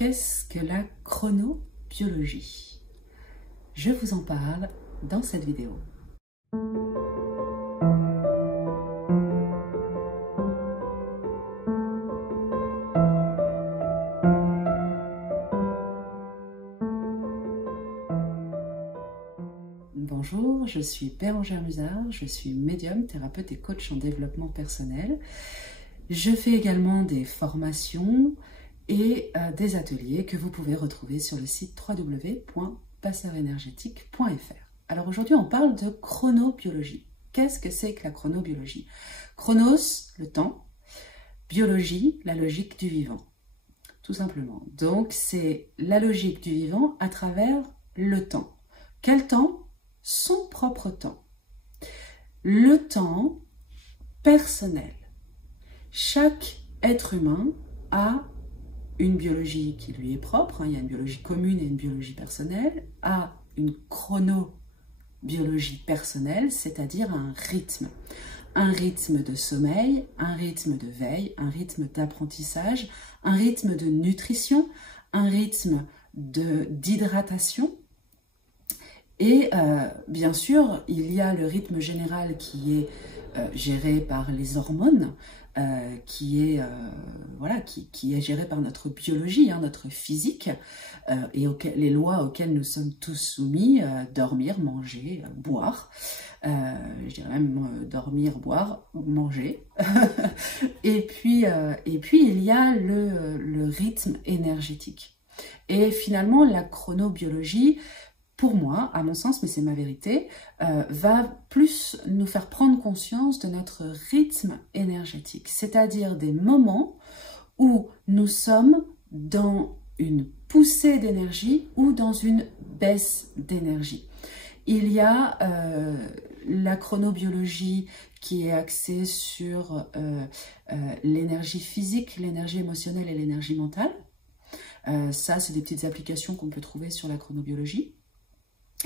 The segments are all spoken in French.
Qu'est-ce que la chronobiologie? Je vous en parle dans cette vidéo. Bonjour, je suis Bérangère Musard, je suis médium, thérapeute et coach en développement personnel. Je fais également des formations et des ateliers que vous pouvez retrouver sur le site www.passeursénergétique.fr. Alors aujourd'hui, on parle de chronobiologie. Qu'est-ce que c'est que la chronobiologie? Chronos, le temps, biologie, la logique du vivant, tout simplement. Donc c'est la logique du vivant à travers le temps. Quel temps? Son propre temps. Le temps personnel. Chaque être humain a une biologie qui lui est propre, il y a une biologie commune et une biologie personnelle, a une chronobiologie personnelle, c'est-à-dire un rythme de sommeil, un rythme de veille, un rythme d'apprentissage, un rythme de nutrition, un rythme d'hydratation. Et bien sûr, il y a le rythme général qui est géré par les hormones, qui est géré par notre biologie, notre physique, et les lois auxquelles nous sommes tous soumis, dormir, manger, boire. Je dirais même dormir, boire, manger. et puis il y a le rythme énergétique. Et finalement, la chronobiologie, pour moi, à mon sens, mais c'est ma vérité, va plus nous faire prendre conscience de notre rythme énergétique, c'est-à-dire des moments où nous sommes dans une poussée d'énergie ou dans une baisse d'énergie. Il y a la chronobiologie qui est axée sur l'énergie physique, l'énergie émotionnelle et l'énergie mentale. Ça, c'est des petites applications qu'on peut trouver sur la chronobiologie,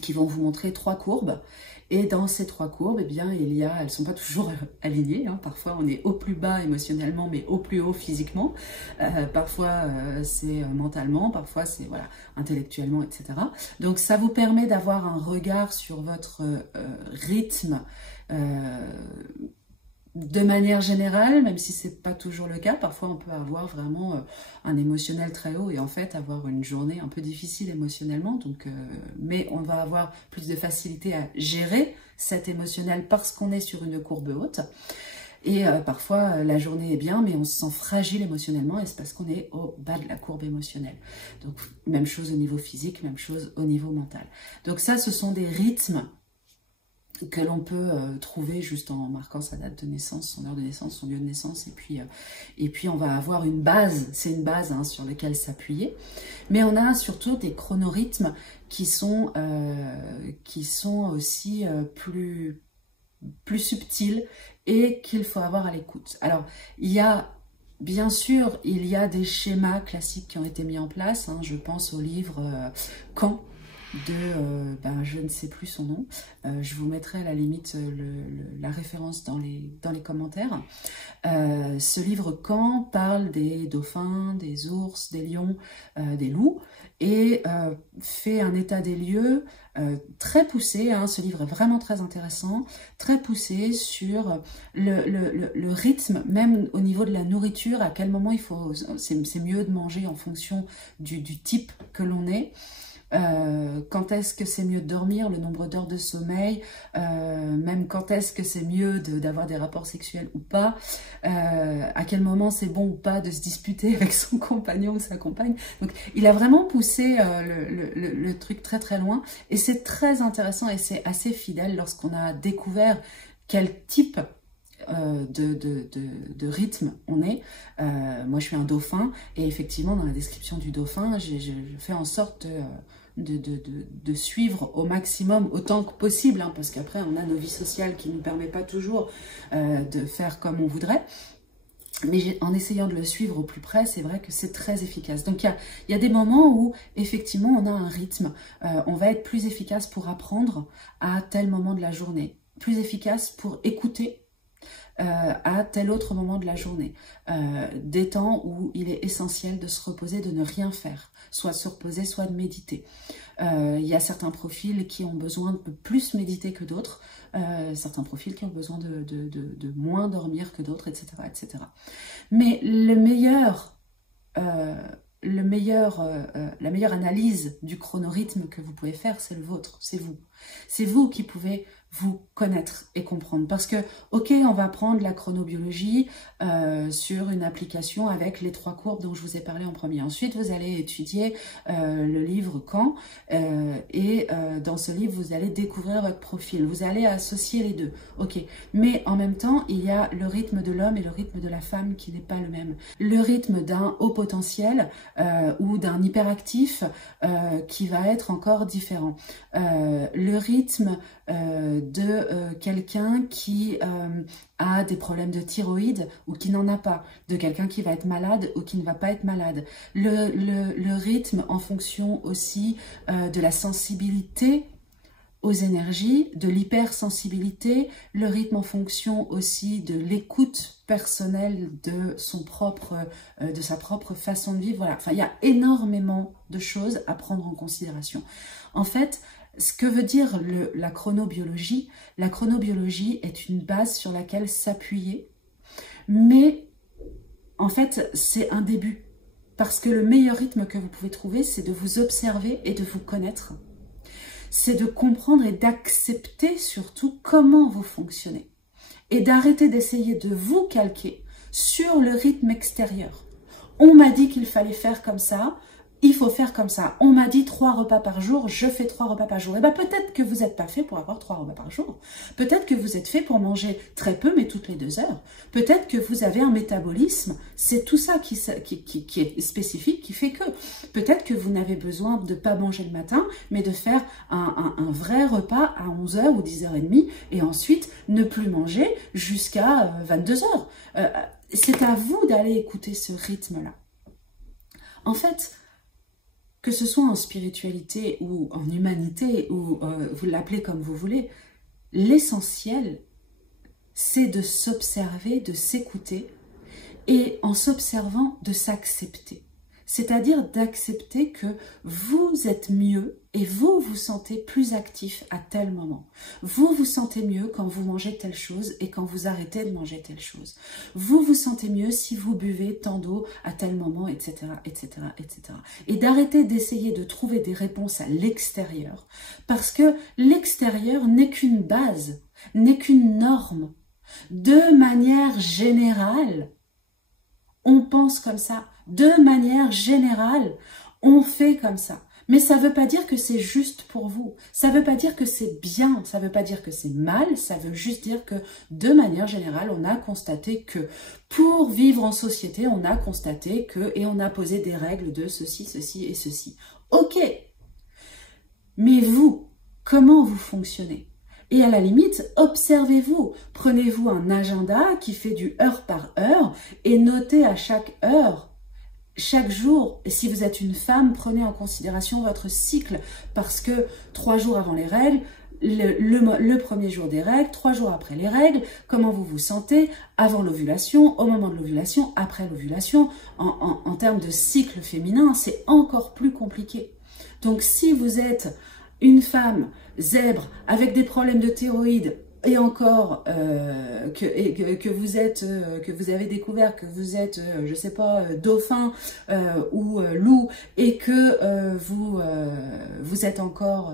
qui vont vous montrer 3 courbes, et dans ces 3 courbes, eh bien, elles ne sont pas toujours alignées, parfois on est au plus bas émotionnellement, mais au plus haut physiquement, parfois c'est mentalement, parfois c'est intellectuellement, etc. Donc ça vous permet d'avoir un regard sur votre rythme de manière générale, même si c'est pas toujours le cas. Parfois on peut avoir vraiment un émotionnel très haut et en fait avoir une journée un peu difficile émotionnellement, donc, mais on va avoir plus de facilité à gérer cet émotionnel parce qu'on est sur une courbe haute. Et parfois la journée est bien, mais on se sent fragile émotionnellement et c'est parce qu'on est au bas de la courbe émotionnelle. Donc même chose au niveau physique, même chose au niveau mental. Donc ça, ce sont des rythmes que l'on peut trouver juste en marquant sa date de naissance, son heure de naissance, son lieu de naissance, et puis on va avoir une base, c'est une base sur laquelle s'appuyer. Mais on a surtout des chronorhythmes qui sont aussi plus subtils et qu'il faut avoir à l'écoute. Alors, bien sûr, il y a des schémas classiques qui ont été mis en place, je pense au livre « Quand ?» de, je ne sais plus son nom, je vous mettrai à la limite la référence dans les commentaires. Ce livre Quand parle des dauphins, des ours, des lions, des loups, et fait un état des lieux très poussé, ce livre est vraiment très intéressant, très poussé sur le rythme, même au niveau de la nourriture, à quel moment c'est mieux de manger en fonction du type que l'on est. Quand est-ce que c'est mieux de dormir, le nombre d'heures de sommeil, même quand est-ce que c'est mieux d'avoir des rapports sexuels ou pas, à quel moment c'est bon ou pas de se disputer avec son compagnon ou sa compagne. Donc il a vraiment poussé le truc très très loin et c'est très intéressant et c'est assez fidèle lorsqu'on a découvert quel type de rythme on est. Moi je suis un dauphin et effectivement dans la description du dauphin je fais en sorte de suivre au maximum autant que possible, parce qu'après on a nos vies sociales qui ne nous permettent pas toujours de faire comme on voudrait, mais en essayant de le suivre au plus près, c'est vrai que c'est très efficace. Donc il y a des moments où effectivement on a un rythme, on va être plus efficace pour apprendre à tel moment de la journée, plus efficace pour écouter à tel autre moment de la journée. Des temps où il est essentiel de se reposer, de ne rien faire, soit de se reposer, soit de méditer. Il y a certains profils qui ont besoin de plus méditer que d'autres, certains profils qui ont besoin de moins dormir que d'autres, etc., etc. Mais la meilleure analyse du chronorhythme que vous pouvez faire, c'est le vôtre, c'est vous. C'est vous qui pouvez vous connaître et comprendre. Parce que, ok, on va prendre la chronobiologie sur une application avec les 3 courbes dont je vous ai parlé en premier. Ensuite, vous allez étudier le livre Quand et dans ce livre, vous allez découvrir votre profil. Vous allez associer les deux. Ok, mais en même temps, il y a le rythme de l'homme et le rythme de la femme qui n'est pas le même. Le rythme d'un haut potentiel ou d'un hyperactif qui va être encore différent. Le rythme de quelqu'un qui a des problèmes de thyroïde ou qui n'en a pas, de quelqu'un qui va être malade ou qui ne va pas être malade. Le rythme en fonction aussi de la sensibilité aux énergies, de l'hypersensibilité, le rythme en fonction aussi de l'écoute personnelle de sa propre façon de vivre. Voilà. Enfin, il y a énormément de choses à prendre en considération. En fait, ce que veut dire la chronobiologie est une base sur laquelle s'appuyer, mais en fait, c'est un début. Parce que le meilleur rythme que vous pouvez trouver, c'est de vous observer et de vous connaître. C'est de comprendre et d'accepter surtout comment vous fonctionnez. Et d'arrêter d'essayer de vous calquer sur le rythme extérieur. On m'a dit qu'il fallait faire comme ça. Il faut faire comme ça. On m'a dit 3 repas par jour, je fais 3 repas par jour. Et bien peut-être que vous n'êtes pas fait pour avoir 3 repas par jour. Peut-être que vous êtes fait pour manger très peu, mais toutes les 2 heures. Peut-être que vous avez un métabolisme. C'est tout ça qui est spécifique, qui fait que. Peut-être que vous n'avez besoin de ne pas manger le matin, mais de faire un vrai repas à 11h ou 10h30 et ensuite ne plus manger jusqu'à 22h. C'est à vous d'aller écouter ce rythme-là. En fait, que ce soit en spiritualité ou en humanité, ou vous l'appelez comme vous voulez, l'essentiel, c'est de s'observer, de s'écouter, et en s'observant, de s'accepter. C'est-à-dire d'accepter que vous êtes mieux et vous vous sentez plus actif à tel moment. Vous vous sentez mieux quand vous mangez telle chose et quand vous arrêtez de manger telle chose. Vous vous sentez mieux si vous buvez tant d'eau à tel moment, etc., etc., etc. Et d'arrêter d'essayer de trouver des réponses à l'extérieur, parce que l'extérieur n'est qu'une base, n'est qu'une norme. De manière générale, on pense comme ça. De manière générale, on fait comme ça. Mais ça ne veut pas dire que c'est juste pour vous. Ça ne veut pas dire que c'est bien. Ça ne veut pas dire que c'est mal. Ça veut juste dire que, de manière générale, on a constaté que pour vivre en société, on a constaté que, et on a posé des règles de ceci, ceci et ceci. Ok. Mais vous, comment vous fonctionnez ? Et à la limite, observez-vous. Prenez-vous un agenda qui fait du heure par heure et notez à chaque heure, chaque jour. Et si vous êtes une femme, prenez en considération votre cycle parce que 3 jours avant les règles, le premier jour des règles, 3 jours après les règles, comment vous vous sentez avant l'ovulation, au moment de l'ovulation, après l'ovulation. En termes de cycle féminin, c'est encore plus compliqué. Donc si vous êtes une femme zèbre avec des problèmes de thyroïde et encore que vous avez découvert que vous êtes je sais pas dauphin ou loup et que vous êtes encore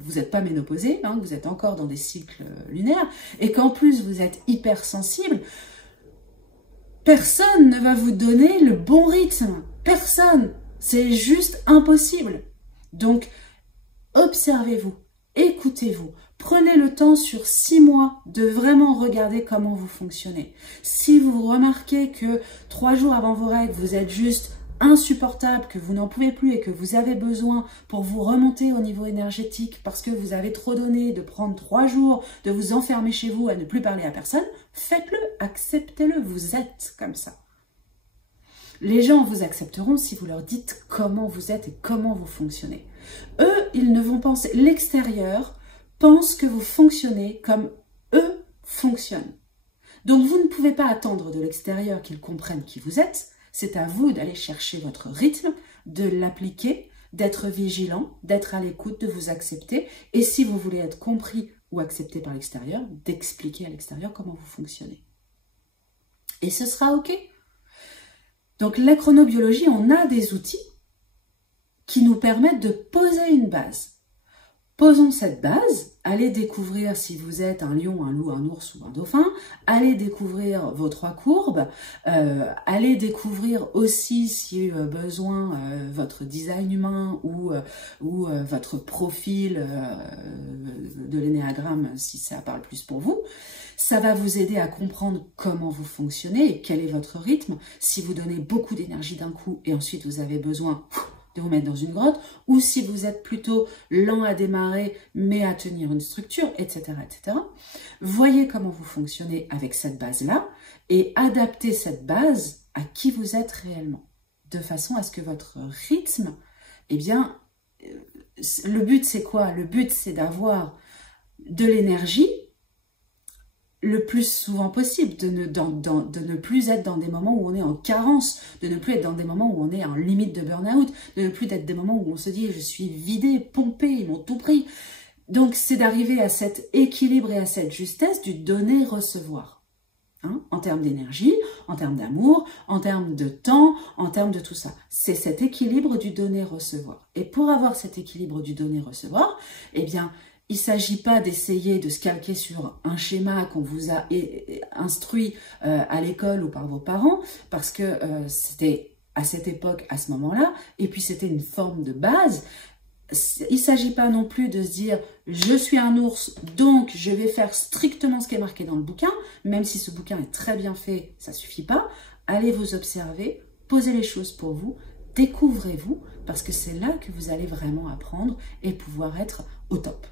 vous n'êtes pas ménopausée, hein, vous êtes encore dans des cycles lunaires et qu'en plus vous êtes hypersensible, personne ne va vous donner le bon rythme, personne, c'est juste impossible. Donc observez-vous, écoutez-vous, prenez le temps sur 6 mois de vraiment regarder comment vous fonctionnez. Si vous remarquez que 3 jours avant vos règles, vous êtes juste insupportable, que vous n'en pouvez plus et que vous avez besoin pour vous remonter au niveau énergétique parce que vous avez trop donné, de prendre 3 jours, de vous enfermer chez vous, à ne plus parler à personne, faites-le, acceptez-le, vous êtes comme ça. Les gens vous accepteront si vous leur dites comment vous êtes et comment vous fonctionnez. Eux, ils ne vont penser, l'extérieur pense que vous fonctionnez comme eux fonctionnent. Donc vous ne pouvez pas attendre de l'extérieur qu'ils comprennent qui vous êtes. C'est à vous d'aller chercher votre rythme, de l'appliquer, d'être vigilant, d'être à l'écoute, de vous accepter. Et si vous voulez être compris ou accepté par l'extérieur, d'expliquer à l'extérieur comment vous fonctionnez. Et ce sera OK. Donc la chronobiologie, on a des outils qui nous permettent de poser une base. Posons cette base, allez découvrir si vous êtes un lion, un loup, un ours ou un dauphin, allez découvrir vos 3 courbes, allez découvrir aussi si besoin votre design humain ou votre profil de l'énéagramme si ça parle plus pour vous. Ça va vous aider à comprendre comment vous fonctionnez et quel est votre rythme. Si vous donnez beaucoup d'énergie d'un coup et ensuite vous avez besoin de vous mettre dans une grotte, ou si vous êtes plutôt lent à démarrer mais à tenir une structure, etc., etc. Voyez comment vous fonctionnez avec cette base-là et adaptez cette base à qui vous êtes réellement, de façon à ce que votre rythme, eh bien, le but c'est quoi? Le but c'est d'avoir de l'énergie le plus souvent possible, de ne plus être dans des moments où on est en carence, de ne plus être dans des moments où on est en limite de burn-out, de ne plus être des moments où on se dit « je suis vidé, pompé, ils m'ont tout pris ». Donc c'est d'arriver à cet équilibre et à cette justesse du donner-recevoir, hein, en termes d'énergie, en termes d'amour, en termes de temps, en termes de tout ça. C'est cet équilibre du donner-recevoir. Et pour avoir cet équilibre du donner-recevoir, eh bien, il ne s'agit pas d'essayer de se calquer sur un schéma qu'on vous a instruit à l'école ou par vos parents, parce que c'était à cette époque, à ce moment-là, et puis c'était une forme de base. Il ne s'agit pas non plus de se dire « je suis un ours, donc je vais faire strictement ce qui est marqué dans le bouquin », même si ce bouquin est très bien fait, ça ne suffit pas. Allez vous observer, posez les choses pour vous, découvrez-vous, parce que c'est là que vous allez vraiment apprendre et pouvoir être au top.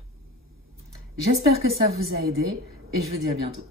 J'espère que ça vous a aidé et je vous dis à bientôt.